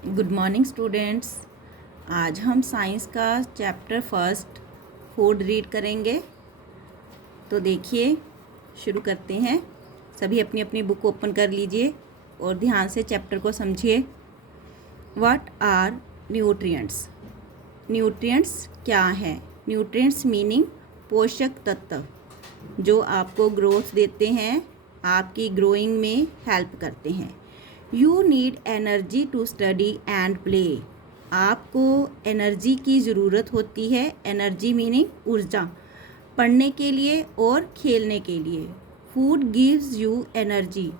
Good morning students. आज हम science का चैप्टर फर्स्ट फूड रीड करेंगे। तो देखिए, शुरू करते हैं। सभी अपनी अपनी बुक ओपन कर लीजिए और ध्यान से चैप्टर को समझिए। What are nutrients? न्यूट्रिएंट्स क्या है? न्यूट्रिएंट्स मीनिंग पोषक तत्व जो आपको ग्रोथ देते हैं, आपकी ग्रोइंग में हेल्प करते हैं। You need energy to study and play. आपको एनर्जी की ज़रूरत होती है। एनर्जी मीनिंग ऊर्जा, पढ़ने के लिए और खेलने के लिए। Food gives you energy.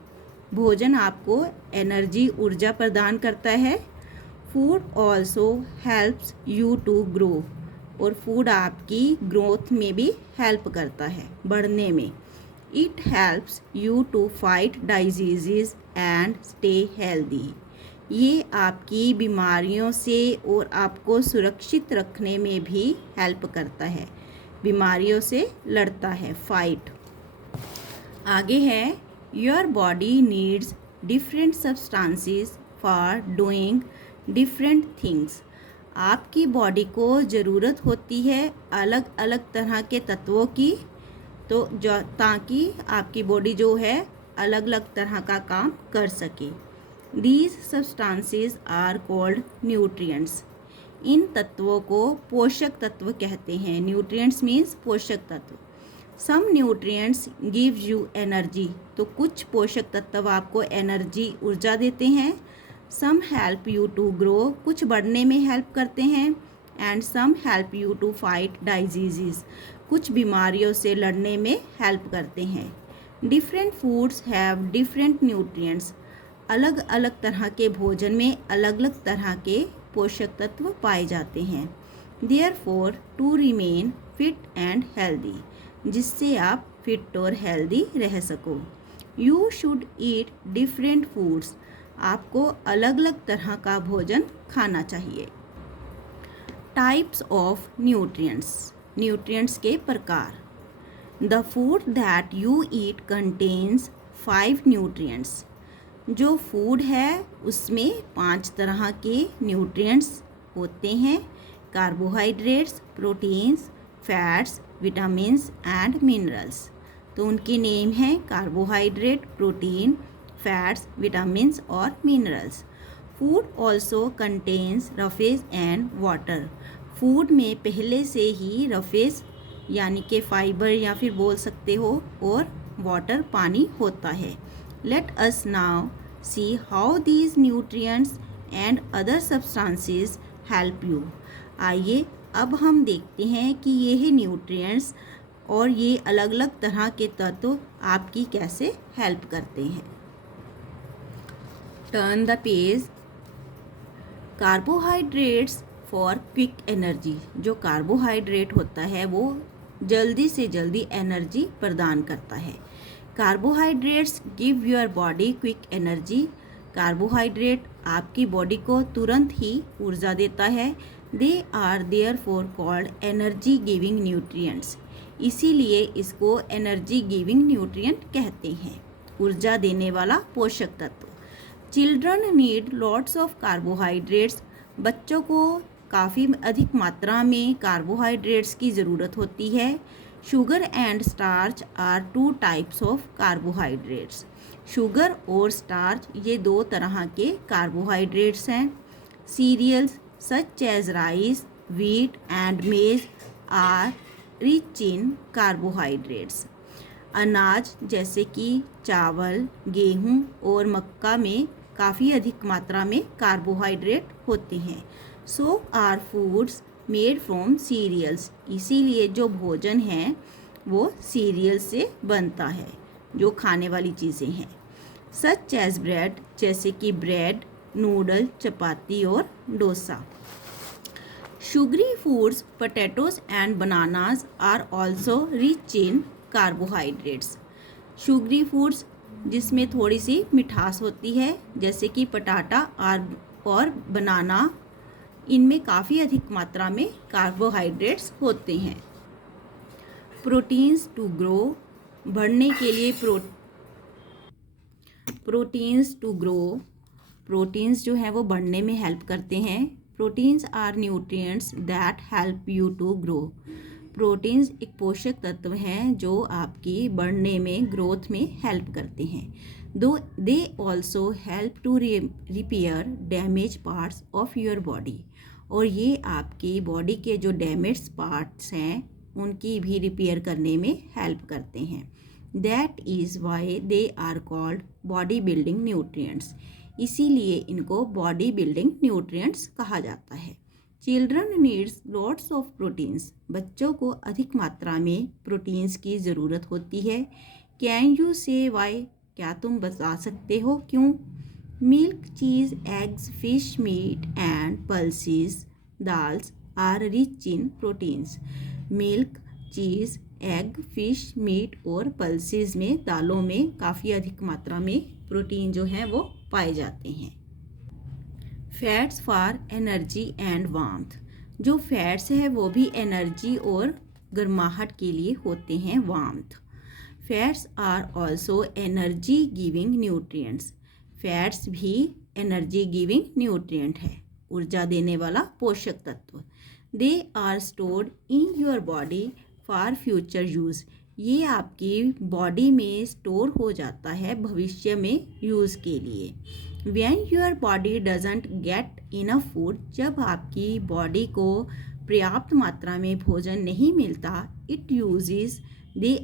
भोजन आपको एनर्जी, ऊर्जा प्रदान करता है। Food also helps you to grow. और फूड आपकी ग्रोथ में भी हेल्प करता है, बढ़ने में। It helps you to fight disease and stay healthy. ये आपकी बीमारियों से और आपको सुरक्षित रखने में भी हेल्प करता है, बीमारियों से लड़ता है, फाइट। आगे है, your body needs different substances for doing different things. आपकी बॉडी को ज़रूरत होती है अलग अलग तरह के तत्वों की, तो जो ताकि आपकी बॉडी जो है अलग अलग तरह का काम कर सके। These substances are called nutrients. इन तत्वों को पोषक तत्व कहते हैं। न्यूट्रिएंट्स मीन्स पोषक तत्व। Some nutrients give you energy. तो कुछ पोषक तत्व आपको एनर्जी, ऊर्जा देते हैं। Some help you to grow. कुछ बढ़ने में हेल्प करते हैं। And some help you to fight disease. कुछ बीमारियों से लड़ने में हेल्प करते हैं। Different foods have different nutrients. अलग अलग तरह के भोजन में अलग अलग तरह के पोषक तत्व पाए जाते हैं। Therefore to remain fit and healthy, जिससे आप फिट और हेल्दी रह सको। You should eat different foods. आपको अलग अलग तरह का भोजन खाना चाहिए। Types of nutrients. न्यूट्रिएंट्स के प्रकार। The food that you eat contains 5 nutrients. जो फूड है उसमें 5 तरह के न्यूट्रिएंट्स होते हैं। Carbohydrates, proteins, fats, vitamins and minerals. तो उनके नेम हैं कार्बोहाइड्रेट, प्रोटीन, फैट्स, विटामिन्स और minerals. Food also contains roughage and water. Food में पहले से ही रफेज यानी कि फाइबर या फिर बोल सकते हो, और वाटर, पानी होता है। Let us now see how these nutrients and other substances help you. आइए अब हम देखते हैं कि ये न्यूट्रिएंट्स और ये अलग अलग तरह के तत्व आपकी कैसे हेल्प करते हैं। Turn the page. Carbohydrates for quick energy. जो कार्बोहाइड्रेट होता है वो जल्दी से जल्दी एनर्जी प्रदान करता है। Carbohydrates give your body quick energy. Carbohydrate आपकी बॉडी को तुरंत ही ऊर्जा देता है। They are therefore called energy giving nutrients. इसीलिए इसको एनर्जी गिविंग न्यूट्रिएंट कहते हैं, ऊर्जा देने वाला पोषक तत्व। Children need lots of carbohydrates. बच्चों को काफ़ी अधिक मात्रा में कार्बोहाइड्रेट्स की ज़रूरत होती है। Sugar and starch are 2 types of carbohydrates. Sugar और स्टार्च ये 2 तरह के कार्बोहाइड्रेट्स हैं। Cereals such as rice, wheat and maize are rich in carbohydrates. अनाज जैसे कि चावल, गेहूं और मक्का में काफ़ी अधिक मात्रा में कार्बोहाइड्रेट होते हैं। So are foods made from cereals. इसीलिए जो भोजन है वो सीरियल से बनता है, जो खाने वाली चीज़ें हैं। सच एज ब्रेड, जैसे कि ब्रेड, नूडल, चपाती और dosa. Sugary foods potatoes and bananas are also rich in carbohydrates. Sugary foods जिसमें थोड़ी सी मिठास होती है, जैसे कि पटाटा और बनाना, इनमें काफ़ी अधिक मात्रा में कार्बोहाइड्रेट्स होते हैं। Proteins to grow. बढ़ने के लिए प्रोटीन्स टू ग्रो। प्रोटीन्स जो हैं वो बढ़ने में हेल्प करते हैं। Proteins are nutrients that help you to grow. Proteins एक पोषक तत्व हैं जो आपकी बढ़ने में, ग्रोथ में हेल्प करते हैं। Though they also help to repair damage parts of your body. और ये आपकी बॉडी के जो डैमेज पार्ट्स हैं उनकी भी रिपेयर करने में हेल्प करते हैं। That is why they are called body building nutrients. इसीलिए इनको बॉडी बिल्डिंग न्यूट्रिएंट्स कहा जाता है। Children needs lots of proteins. बच्चों को अधिक मात्रा में प्रोटीन्स की ज़रूरत होती है। Can you say why? क्या तुम बता सकते हो क्यों? Milk, cheese, eggs, fish, meat and pulses, dals are rich in proteins. Milk, cheese, egg, fish, meat और पल्सेस में, दालों में काफ़ी अधिक मात्रा में प्रोटीन जो है वो पाए जाते हैं। Fats for energy and warmth. जो फैट्स है वो भी एनर्जी और गर्माहट के लिए होते हैं, warmth. Fats are also energy giving nutrients. Fats भी एनर्जी गिविंग न्यूट्रिएंट है, ऊर्जा देने वाला पोषक तत्व। They are stored in your body for future use. ये आपकी बॉडी में स्टोर हो जाता है भविष्य में यूज़ के लिए। When your body doesn't get enough food, जब आपकी बॉडी को पर्याप्त मात्रा में भोजन नहीं मिलता, it uses the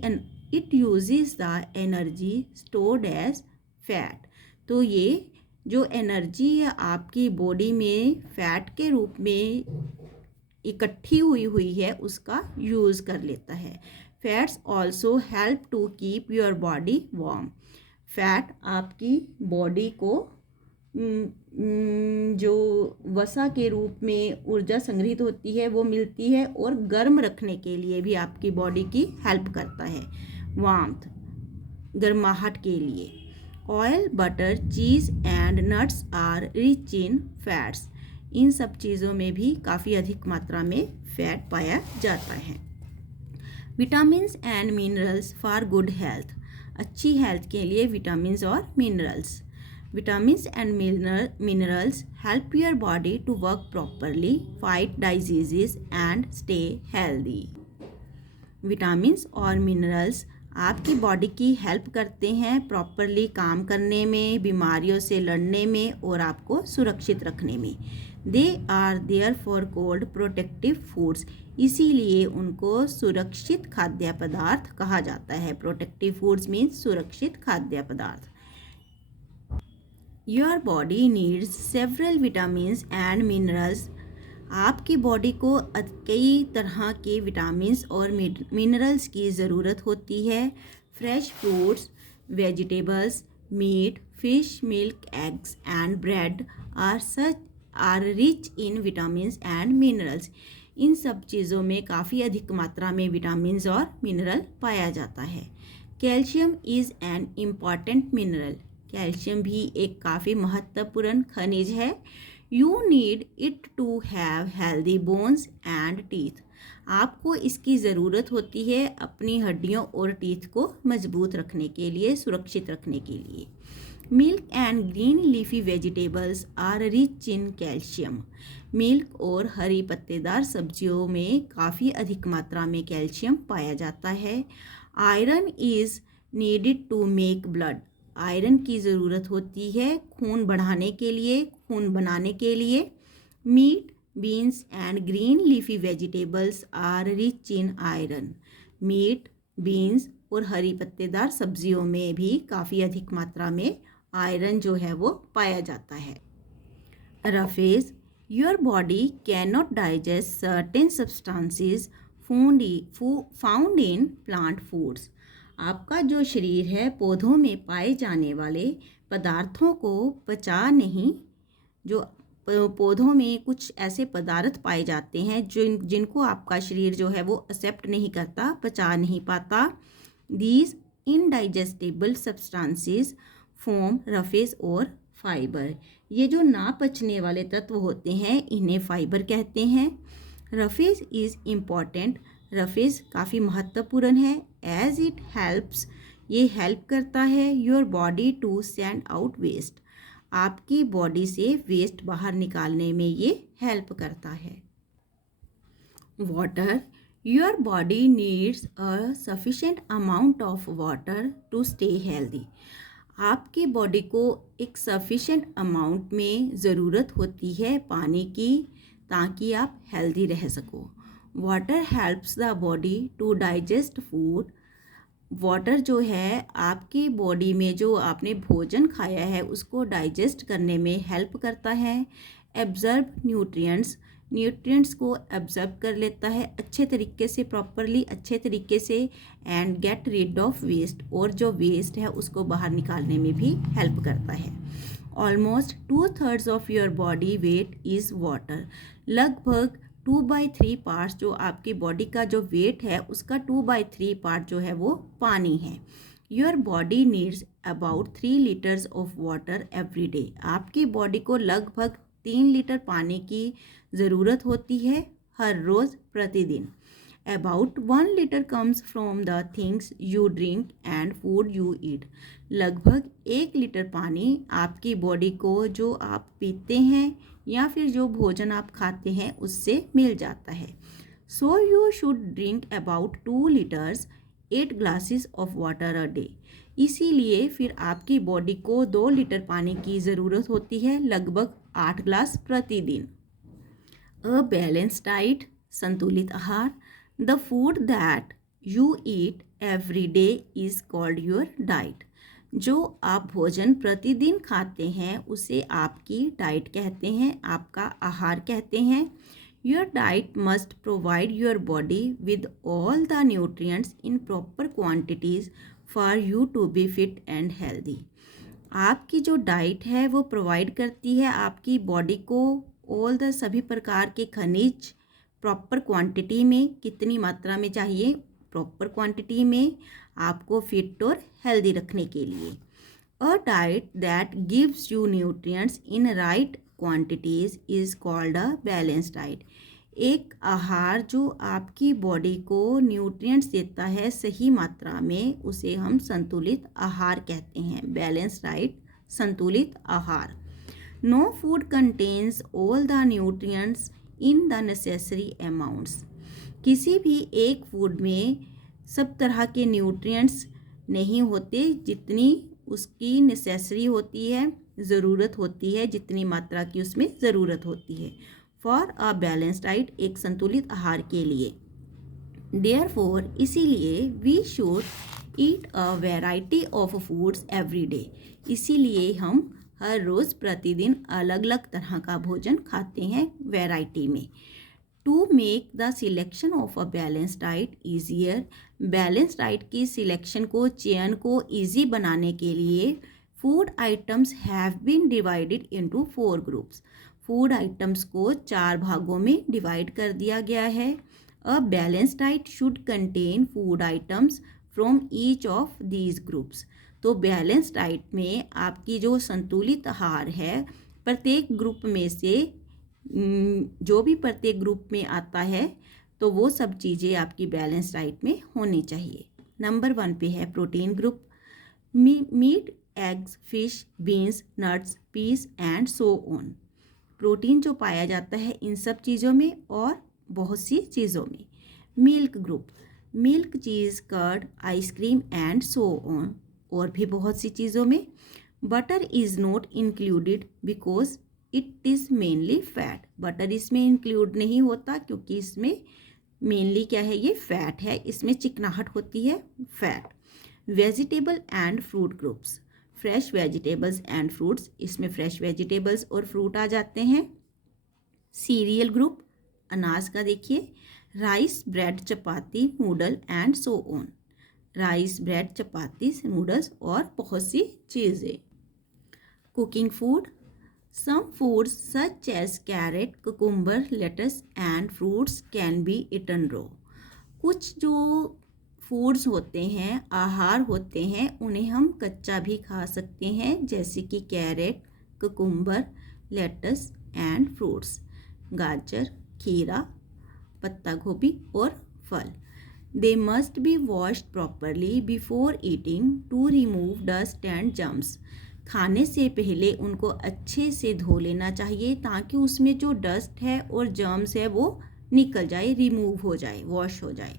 energy stored as fat। तो ये जो एनर्जी आपकी बॉडी में फैट के रूप में इकट्ठी हुई है उसका यूज़ कर लेता है। Fats also help to keep your body warm. Fat आपकी बॉडी को जो वसा के रूप में ऊर्जा संग्रहित होती है वो मिलती है और गर्म रखने के लिए भी आपकी बॉडी की हेल्प करता है, वार्मथ, गर्माहट के लिए। Oil, butter, cheese and nuts are rich in fats. इन सब चीज़ों में भी काफ़ी अधिक मात्रा में फैट पाया जाता है। Vitamins and minerals for good health. अच्छी हेल्थ के लिए विटामिन्स और minerals. Vitamins and minerals help your body to work properly, fight diseases and stay healthy. Vitamins और मिनरल्स आपकी बॉडी की हेल्प करते हैं प्रॉपरली काम करने में, बीमारियों से लड़ने में और आपको सुरक्षित रखने में। They are therefore called protective foods. इसीलिए उनको सुरक्षित खाद्य पदार्थ कहा जाता है। प्रोटेक्टिव फूड्स मीन्स सुरक्षित खाद्य पदार्थ। Your body needs several vitamins and minerals. आपकी बॉडी को कई तरह के विटामिन्स और मिनरल्स की ज़रूरत होती है। Fresh fruits, vegetables, meat, fish, milk, eggs and bread are rich in vitamins and minerals. इन सब चीज़ों में काफ़ी अधिक मात्रा में विटामिन्स और मिनरल पाया जाता है। Calcium is an important mineral. Calcium भी एक काफ़ी महत्वपूर्ण खनिज है। You need it to have healthy bones and teeth. आपको इसकी ज़रूरत होती है अपनी हड्डियों और टीथ को मजबूत रखने के लिए, सुरक्षित रखने के लिए। Milk and green leafy vegetables are rich in calcium. Milk और हरी पत्तेदार सब्जियों में काफ़ी अधिक मात्रा में कैल्शियम पाया जाता है। Iron is needed to make blood. Iron की ज़रूरत होती है खून बढ़ाने के लिए, खून बनाने के लिए। Meat, beans and green leafy vegetables are rich in iron. Meat, beans और हरी पत्तेदार सब्जियों में भी काफ़ी अधिक मात्रा में आयरन जो है वो पाया जाता है। Roughage, your body can not digest certain substances found in plant foods. आपका जो शरीर है पौधों में पाए जाने वाले पदार्थों को पचा नहीं। जो पौधों में कुछ ऐसे पदार्थ पाए जाते हैं जिनको आपका शरीर जो है वो एक्सेप्ट नहीं करता, पचा नहीं पाता। These indigestible substances form roughage और फाइबर। ये जो ना पचने वाले तत्व होते हैं इन्हें फाइबर कहते हैं। Roughage is important. रफेज काफ़ी महत्वपूर्ण है। एज इट हेल्प्स, ये हेल्प करता है your body to send out waste. आपकी बॉडी से वेस्ट बाहर निकालने में ये हेल्प करता है। Water, your body needs a sufficient amount of water to stay healthy. आपकी बॉडी को एक सफिशेंट अमाउंट में ज़रूरत होती है पानी की, ताकि आप हेल्दी रह सको। Water helps the body to digest food. Water जो है आपकी बॉडी में जो आपने भोजन खाया है उसको डाइजेस्ट करने में हेल्प करता है। एब्जर्ब न्यूट्रिएंट्स को एब्जर्ब कर लेता है अच्छे तरीके से, प्रॉपरली अच्छे तरीके से, and get rid of waste, और जो वेस्ट है उसको बाहर निकालने में भी हेल्प करता है। Almost 2/3 of your body weight is water. लगभग 2/3 पार्ट्स जो आपकी बॉडी का जो वेट है उसका 2/3 पार्ट जो है वो पानी है। Your body needs about 3 litres of water every day. आपकी बॉडी को लगभग 3 लीटर पानी की ज़रूरत होती है हर रोज़ प्रतिदिन। About 1 litre comes from the things you drink and food you eat. लगभग 1 लीटर पानी आपकी बॉडी को जो आप पीते हैं या फिर जो भोजन आप खाते हैं उससे मिल जाता है। So you should drink about 2 litres 8 glasses of water a day. इसीलिए फिर आपकी बॉडी को 2 लीटर पानी की ज़रूरत होती है, लगभग 8 ग्लास प्रतिदिन। अ बैलेंस डाइट, संतुलित आहार। The food that you eat every day is called your diet. जो आप भोजन प्रतिदिन खाते हैं उसे आपकी डाइट कहते हैं, आपका आहार कहते हैं। Your diet must provide your body with all the nutrients in proper quantities for you to be fit and healthy. आपकी जो डाइट है वो प्रोवाइड करती है आपकी बॉडी को ऑल द सभी प्रकार के खनिज प्रॉपर क्वांटिटी में, कितनी मात्रा में चाहिए, प्रॉपर क्वांटिटी में आपको फिट और हेल्दी रखने के लिए। A diet that gives you nutrients in right quantities is called a balance diet. एक आहार जो आपकी बॉडी को न्यूट्रिएंट्स देता है सही मात्रा में, उसे हम संतुलित आहार कहते हैं। बैलेंस डाइट, संतुलित आहार। No food contains all the nutrients in the necessary amounts. किसी भी एक फूड में सब तरह के न्यूट्रिएंट्स नहीं होते, जितनी उसकी नेसेसरी होती है, ज़रूरत होती है, जितनी मात्रा की उसमें ज़रूरत होती है। फॉर अ बैलेंस डाइट, एक संतुलित आहार के लिए। देयरफॉर, इसीलिए we should eat a variety of foods every day. इसीलिए हम हर रोज़ प्रतिदिन अलग अलग तरह का भोजन खाते हैं वैरायटी में। To make the selection of a balance diet easier, balance diet की सिलेक्शन को, चयन को ईजी बनाने के लिए food items have been divided into 4 groups. Food items को 4 भागों में डिवाइड कर दिया गया है। A balance diet should contain food items from each of these groups. तो बैलेंस डाइट में आपकी जो संतुलित आहार है, प्रत्येक ग्रुप में से जो भी प्रत्येक ग्रुप में आता है तो वो सब चीज़ें आपकी बैलेंस डाइट में होनी चाहिए। नंबर 1 पे है protein group. Meat, eggs, fish, beans, nuts, peas and so on. Protein जो पाया जाता है इन सब चीज़ों में और बहुत सी चीज़ों में। Milk group, milk, cheese, curd, ice cream and so on, और भी बहुत सी चीज़ों में। Butter is not included because it is mainly fat. Butter इसमें इंक्लूड नहीं होता क्योंकि इसमें मेनली क्या है, ये फैट है, इसमें चिकनाहट होती है, fat. Vegetable and fruit groups, fresh vegetables and fruits, इसमें फ्रेश वेजिटेबल्स और फ्रूट आ जाते हैं। सीरियल ग्रुप, अनाज का देखिए, rice, bread, chapati, noodle and so on. Rice, bread, chapati, noodles और बहुत सी चीज़ें। Cooking food, some foods such as carrot, cucumber, lettuce and fruits can be eaten raw. कुछ जो फूड्स होते हैं, आहार होते हैं, उन्हें हम कच्चा भी खा सकते हैं, जैसे कि carrot, cucumber, lettuce and fruits, गाजर, खीरा, पत्ता गोभी और फल। They must be washed properly before eating to remove dust and germs. खाने से पहले उनको अच्छे से धो लेना चाहिए ताकि उसमें जो डस्ट है और जर्म्स है वो निकल जाए, रिमूव हो जाए, वॉश हो जाए।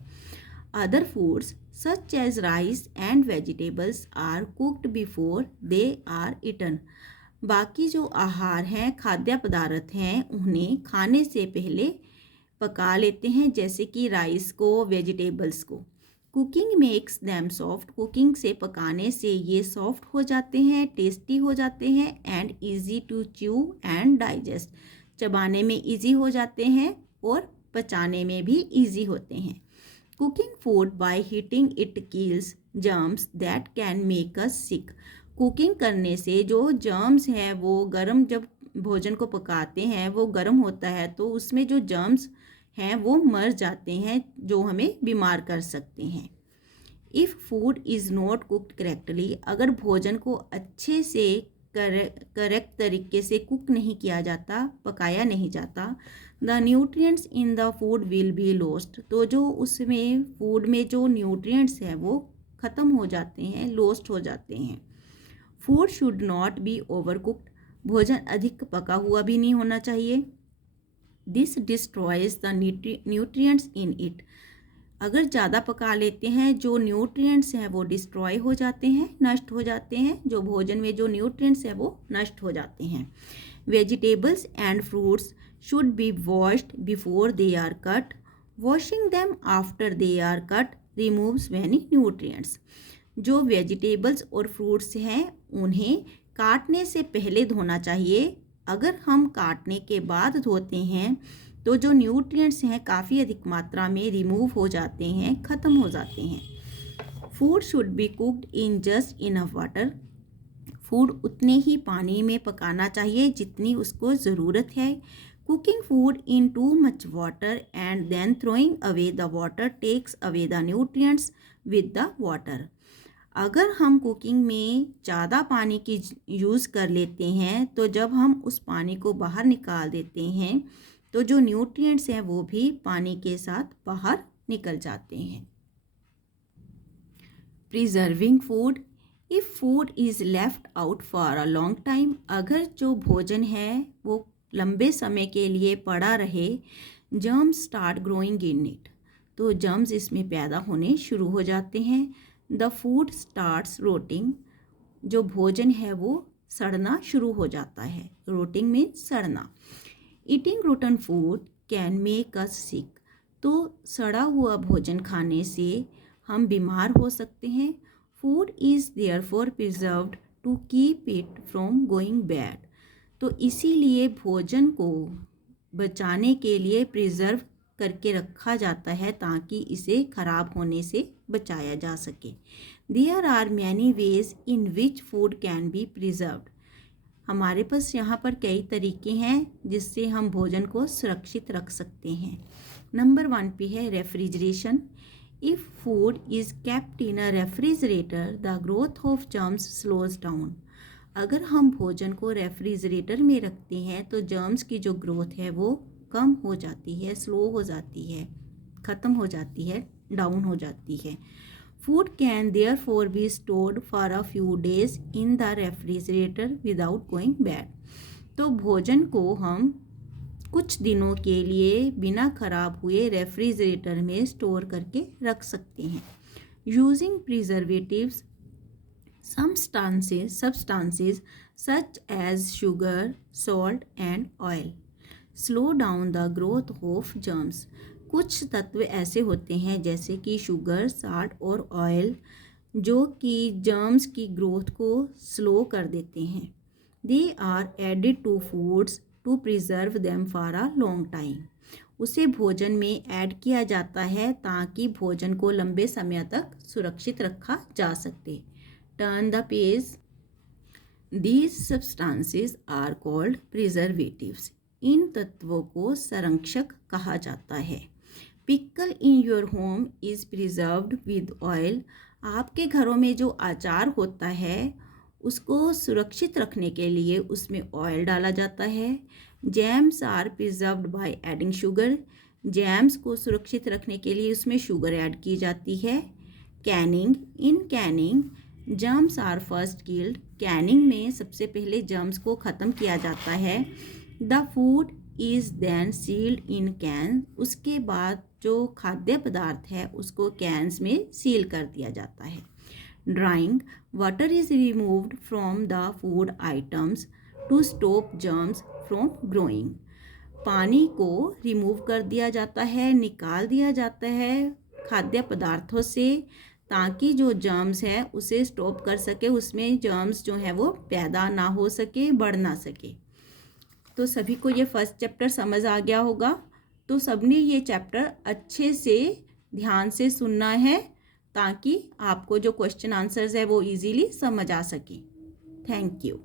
Other foods such as rice and vegetables are cooked before they are eaten. बाकी जो आहार हैं, खाद्य पदार्थ हैं, उन्हें खाने से पहले पका लेते हैं, जैसे कि राइस को, वेजिटेबल्स को। Cooking makes them soft. Cooking से, पकाने से ये सॉफ्ट हो जाते हैं, टेस्टी हो जाते हैं and easy to chew and digest. चबाने में ईजी हो जाते हैं और पचाने में भी ईजी होते हैं। Cooking food by heating it kills germs that can make us sick. Cooking करने से जो जर्म्स हैं वो गर्म, जब भोजन को पकाते हैं वो गर्म होता है तो उसमें जो जर्म्स हैं वो मर जाते हैं, जो हमें बीमार कर सकते हैं। If food is not cooked correctly, अगर भोजन को अच्छे से करेक्ट तरीके से कुक नहीं किया जाता, पकाया नहीं जाता, the nutrients in the food will be lost. तो जो उसमें फूड में जो न्यूट्रिएंट्स हैं वो ख़त्म हो जाते हैं, लॉस्ट हो जाते हैं। Food should not be over cooked. भोजन अधिक पका हुआ भी नहीं होना चाहिए। This destroys the nutrients in it. अगर ज़्यादा पका लेते हैं, जो न्यूट्रिएंट्स हैं वो डिस्ट्रॉय हो जाते हैं, नष्ट हो जाते हैं। जो भोजन में जो न्यूट्रिएंट्स हैं वो नष्ट हो जाते हैं। Vegetables and fruits should be washed before they are cut. Washing them after they are cut removes many nutrients. जो वेजिटेबल्स और फ्रूट्स हैं उन्हें काटने से पहले धोना चाहिए। अगर हम काटने के बाद धोते हैं तो जो न्यूट्रिएंट्स हैं काफ़ी अधिक मात्रा में रिमूव हो जाते हैं, ख़त्म हो जाते हैं। Food should be cooked in just enough water. Food उतने ही पानी में पकाना चाहिए जितनी उसको ज़रूरत है। Cooking food in too much water and then throwing away the water takes away the nutrients with the water. अगर हम कुकिंग में ज़्यादा पानी की यूज़ कर लेते हैं तो जब हम उस पानी को बाहर निकाल देते हैं तो जो न्यूट्रिएंट्स हैं वो भी पानी के साथ बाहर निकल जाते हैं। Preserving food. If food is left out for a long time, अगर जो भोजन है वो लंबे समय के लिए पड़ा रहे, germs start growing in it, तो जर्म्स इसमें पैदा होने शुरू हो जाते हैं। द फूड स्टार्ट्स रोटिंग, जो भोजन है वो सड़ना शुरू हो जाता है। रोटिंग में सड़ना। Eating rotten food can make us sick, तो सड़ा हुआ भोजन खाने से हम बीमार हो सकते हैं। Food is therefore preserved to keep it from going bad, तो इसीलिए भोजन को बचाने के लिए प्रिजर्व करके रखा जाता है ताकि इसे खराब होने से बचाया जा सके। There are many ways in which food can be preserved. हमारे पास यहाँ पर कई तरीके हैं जिससे हम भोजन को सुरक्षित रख सकते हैं। नंबर 1 पे है refrigeration. If food is kept in a refrigerator the growth of germs slows down. अगर हम भोजन को रेफ्रिजरेटर में रखते हैं तो जर्म्स की जो ग्रोथ है वो कम हो जाती है, स्लो हो जाती है, ख़त्म हो जाती है, डाउन हो जाती है। Food can therefore be stored for a few days in the refrigerator without going bad. तो भोजन को हम कुछ दिनों के लिए बिना खराब हुए रेफ्रिजरेटर में स्टोर करके रख सकते हैं। Using preservatives substances such as sugar, salt and oil slow down the growth of germs। कुछ तत्व ऐसे होते हैं जैसे कि शुगर, साल्ट और ऑयल जो कि जर्म्स की ग्रोथ को स्लो कर देते हैं। They are added to foods to preserve them for a long time. उसे भोजन में ऐड किया जाता है ताकि भोजन को लंबे समय तक सुरक्षित रखा जा सके। Turn the page. These substances are called preservatives। इन तत्वों को संरक्षक कहा जाता है। Pickle in your home is preserved with oil. आपके घरों में जो अचार होता है उसको सुरक्षित रखने के लिए उसमें ऑयल डाला जाता है। Jams are preserved by adding sugar. Jams को सुरक्षित रखने के लिए उसमें शुगर ऐड की जाती है। Canning. In canning germs are first killed. Canning में सबसे पहले जर्म्स को ख़त्म किया जाता है। The food is then sealed in can, उसके बाद जो खाद्य पदार्थ है उसको कैन्स में सील कर दिया जाता है। Drying, water is removed from the food items to stop germs from growing, पानी को रिमूव कर दिया जाता है, निकाल दिया जाता है खाद्य पदार्थों से, ताकि जो जर्म्स है उसे स्टॉप कर सके, उसमें जर्म्स जो है वो पैदा ना हो सके, बढ़ ना सके। तो सभी को ये फर्स्ट चैप्टर समझ आ गया होगा। तो सबने ये चैप्टर अच्छे से ध्यान से सुनना है, ताकि आपको जो क्वेश्चन आंसर्स है वो इजीली समझ आ सके। Thank you.